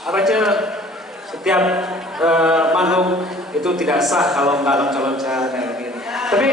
apa aja setiap makhluk itu tidak sah kalau nggak loncat-loncat gitu. Tapi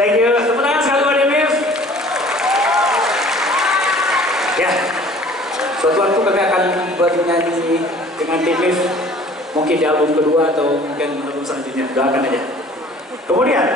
thank you, tepuk tangan sekali buat Demis. Ya, suatu waktu kami akan bernyanyi dengan Demis, mungkin di album kedua atau mungkin album selanjutnya. Doakan aja. Kemudian